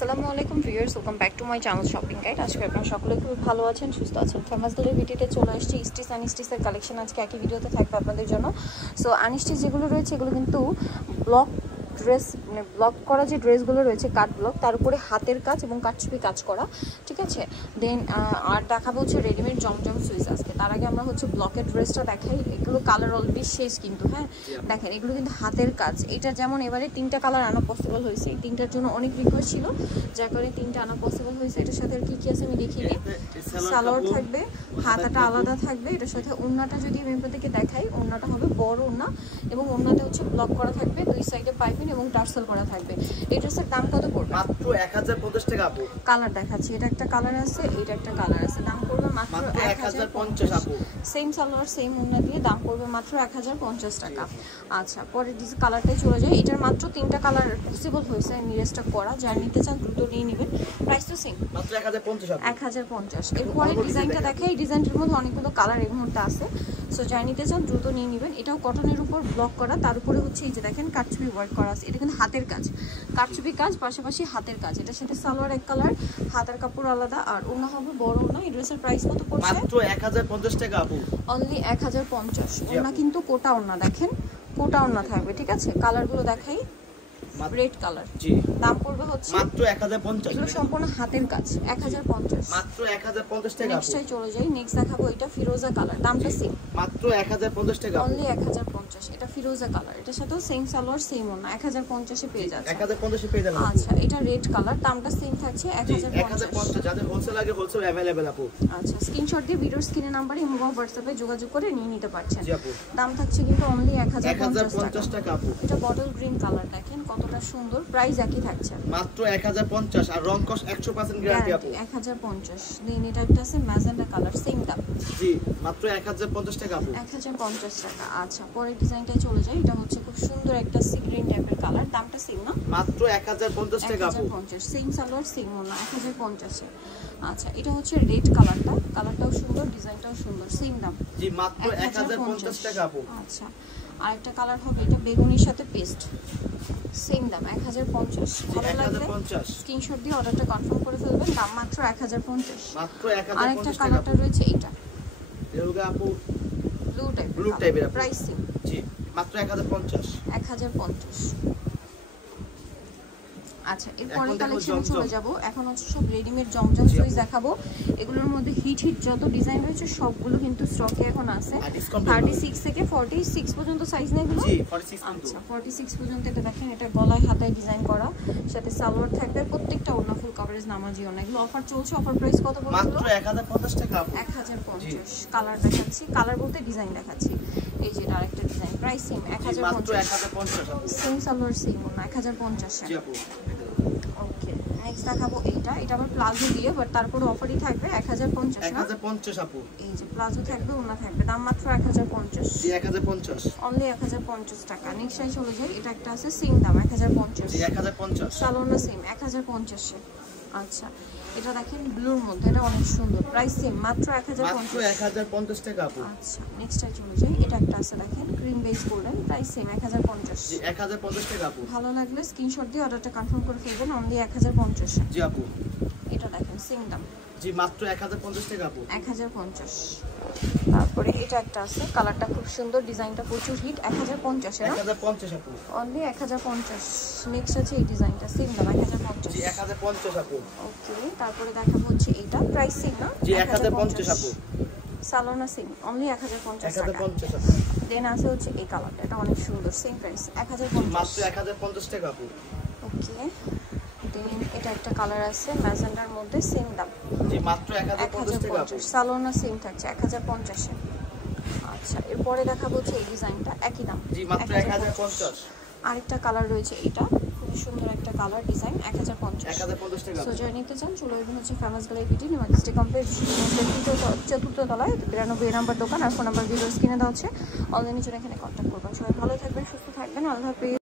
আসসালামু আলাইকুম viewers, welcome back to my channel shopping guide. আজকে আপনারা সকলে খুব ভালো আছেন, সুস্থ আছেন। ফেমাস গার্লের ভিডিওতে চলে আসছি। স্টিচ আনস্টিচের কালেকশন আজকে একই ভিডিওতে থাকবে আপনাদের জন্য। সো আনস্টিচ যেগুলো রয়েছে এগুলো কিন্তু ব্লক ড্রেস, মানে ব্লক করা যে ড্রেসগুলো রয়েছে কাট ব্লক, তার উপরে হাতের কাজ এবং কাটছুপি কাজ করা, ঠিক আছে। দেন আর দেখাবো হচ্ছে রেডিমেড জমজম সুইচ আজকে। তার আগে আমরা হচ্ছে ব্লকের ড্রেসটা দেখাই। এগুলো কালার অলরেডি শেষ কিন্তু, হ্যাঁ দেখেন এগুলো কিন্তু হাতের কাজ। এটা যেমন এবারে 3টা কালার আনা পসিবল হয়েছে, এই 3টার জন্য অনেক রিকোয়েস্ট ছিল, যার কারণে 3টা আনা পসিবল হয়েছে। এটার সাথে আর কি কি আছে আমি দেখিয়ে দিই। সালোয়ার থাকবে, হাতাটা আলাদা থাকবে। এটার সাথে ওড়নাটা যদি আমি আপনাদেরকে দেখাই, ওড়নাটা হবে বড় ওড়না এবং ওড়নাতে হচ্ছে ব্লক করা থাকবে, দুই সাইডে পাইপিং এবং টার্সেল করা থাকবে। এই ড্রেসের দাম কত পড়বে? মাত্র 1050 টাকা আপু। কালার দেখাচ্ছি, এটা একটা কালার আছে, এটা একটা কালার আছে। দাম পড়বে মাত্র 1050 আপু। সেম সালোয়ার সেম ওড়না দিয়ে দাম পড়বে মাত্র 1050 টাকা। আচ্ছা, পরে কালারটাই চলে যায়। এটার মাত্র 3টা কালার পসিবল হয়েছে নিরেস্টক করা। যারা নিতে চান দ্রুত নিয়ে নেবেন। প্রাইস তো সেম, মাত্র 1050 আপু। 1050। এরপরে ডিজাইনটা দেখাই। এই ডিজাইনটার মধ্যে অনেকগুলো কালার এই মুহূর্তে আছে, সো যারা নিতে চান দ্রুত নিয়ে নেবেন। এটাও কটনের উপর ব্লক করা, তার উপরে হচ্ছে এই যে দেখেন কাটছুপি ওয়ার্ক করা আছে। এটা কিন্তু হাতের কাজ, কাটছুপি কাজ পাশাপাশি হাতের কাজ। এটার সাথে সালোয়ার এক কালার, হাতের কাপড় আলাদা, আর ওড়না হবে বড় ওড়না। এই ড্রেসের প্রাইস কত পড়ছে? মাত্র 1050 টাকা আপু। অনলি 1050। ওড়না কিন্তু কোটা ওড়না, দেখেন কোটা ওড়না থাকবে, ঠিক আছে। কালারগুলো দেখাই, রেড কালার। জি, দাম পড়বে হচ্ছে মাত্র 1050। এগুলো সম্পূর্ণ হাতের কাজ, 1050। মাত্র 1050 টাকা আপু। নেক্সটটাই চলে যাই। নেক্সট দেখাবো এটা ফিরোজা কালার, দামটা সেম, মাত্র 1050 টাকা। অনলি 1050। এটা ফিরোজা কালার, এটার সাথেও সেম সালোয়ার সেম ওড়না, 1050 এ পেয়ে যাচ্ছে। 1050 এ পেয়ে যাবেন। আচ্ছা, এটা রেড কালার, দামটা সেম থাকছে 1050। যাদের হোলসেল লাগে হোলসেল अवेलेबल আপু। আচ্ছা, স্ক্রিনশট দিয়ে ভিডিওর স্ক্রিনে নাম্বারে ইমো বা হোয়াটসঅ্যাপে যোগাযোগ করে নিয়ে নিতে পারছেন। জি আপু। দাম থাকছে কিন্তু অনলি 1050 টাকা আপু। এটা বটল গ্রিন কালার, দেখেন কতটা সুন্দর। প্রাইস একই থাকছে মাত্র 1050 আর রং কস 100% গ্যারান্টি আপু। 1050। দেন এটা একটা আছে ম্যাজেন্টা কালার, সেম দাম। জি, মাত্র 1050 টাকা আপু। 1050 টাকা। আচ্ছা, পরের ডিজাইনটাই চলে যায়। এটা হচ্ছে খুব সুন্দর একটা সি গ্রিন টাইপের কালার, দামটা সেম না? মাত্র 1050 টাকা আপু। 1050। সেম সালোয়ার সেম ওড়না, 1050 এ। আচ্ছা, এটা হচ্ছে রেড কালারটা, কালারটাও সুন্দর, ডিজাইনটাও সুন্দর, সেম দাম। জি, মাত্র 1050 টাকা আপু। আচ্ছা, আরেকটা কালার হবে এটা বেগুনির সাথে পেস্ট, সেম দাম 1050। ভালো লাগলে স্ক্রিনশট দিয়ে অর্ডারটা কনফার্ম করে ফেলবেন। দাম মাত্র 1050। মাত্র 1050 আরেকটা কালারটা রয়েছে এটা এরকম আপু, ব্লু টাইপের আপু। প্রাইস সেম, জি, মাত্র 1050। 1050। আচ্ছা, এরপরে কালেকশনে চলে যাব। এখন হচ্ছে সব রেডিমেড জমজম সুইচ দেখাবো। এগুলোর মধ্যে হিট যত ডিজাইন রয়েছে সবগুলো কিন্তু স্টকে এখন আছে। 36 থেকে 46 পর্যন্ত সাইজ নেই এগুলো। জি, 46 আচ্ছা, 46 পর্যন্ত। এটা দেখেন, এটা গলায় হাতায় ডিজাইন করা, সাথে সালোয়ার থাকবে, প্রত্যেকটা ওড়না ফুল কভারেজ নামাজি ওড়না। এগুলো অফার চলছে। অফার প্রাইস কত বলছো? মাত্র 1050 টাকা আপু। 1050। কালার দেখাচ্ছি, কালার বলতে ডিজাইন দেখাচ্ছি। এই যে আরেকটা design, price same 1050। Same salwar same ওড়না, 1050 জি আপু। ওকে, নেক্সট দেখাবো এইটা। এটা আবার প্লাজো দিয়ে, বাট তারপরে অফারই থাকবে 1050 না? 1050 আপু। এই যে প্লাজো থাকবে, ওড়না থাকবে, দাম মাত্র 1050। জি, 1050। অনলি 1050 টাকা। নেক্সটটাই চলে যায়। এটা একটা আছে সেম দাম 1050। জি, 1050। সালোয়ারটা সেম 1050 এ। আচ্ছা, এটা দেখেন ব্লুর মধ্যে, এটা অনেক সুন্দর। প্রাইস সেম মাত্র 1050। মাত্র 1050 টাকা আপু। আচ্ছা, নেক্সটটাই চলে যাই। এটা একটা আছে দেখেন cream base golden, price same 1050। জি, 1050 টাকা আপু। ভালো লাগলে স্ক্রিনশট দিয়ে অর্ডারটা কনফার্ম করে ফেলবেন। অনলি 1050 এ। জি আপু। এটা দেখেন সেম দাম। জি, মাত্র 1050 টাকা আপু। 1050। তারপরে এটা একটা আছে, কালারটা খুব সুন্দর, ডিজাইনটা প্রচুর হিট, 1050 এ না? 1050 আপু। অনলি 1050। নেক্সট আছে এই ডিজাইনটা, সেম দাম 1050। জি, 1050 আপু। ওকে, তারপরে দেখাবো হচ্ছে এইটা, প্রাইস সেম না? জি, 1050 আপু। সালোনা সেম, অনলি 1050 টাকা। 1050 আপু। দেন আছে হচ্ছে এই কালারটা, এটা অনেক সুন্দর, সেম প্রাইস 1050। মাত্র 1050 টাকা আপু। ওকে, দেন এটা একটা কালার আছে ম্যাজেন্ডার মধ্যে, সেম দাম। জি, মাত্র 1050 টাকা আপু। সালোনা সেম থাকছে 1050 এ। আচ্ছা, এরপরে দেখাবো হচ্ছে এই ডিজাইনটা, একই দাম। জি, মাত্র 1050। আরেকটা কালার রয়েছে, এটা খুব সুন্দর একটা কালার, ডিজাইন 1050 টাকা। সো যারা নিতে চান চলে আসবেন হচ্ছে ফেমাস গ্যালারি বিডি, নিমাজিস্টে কমপ্লেক্স 4th তলায় 92 নাম্বার দোকান। আর ফোন নাম্বার ভিডিও স্ক্রিনে দেওয়া হচ্ছে। অনলাইনে জন্য এখানে কন্ট্যাক্ট করবেন। সবাই ভালো থাকবেন, সুস্থ থাকবেন, আল্লাহ হাফেজ।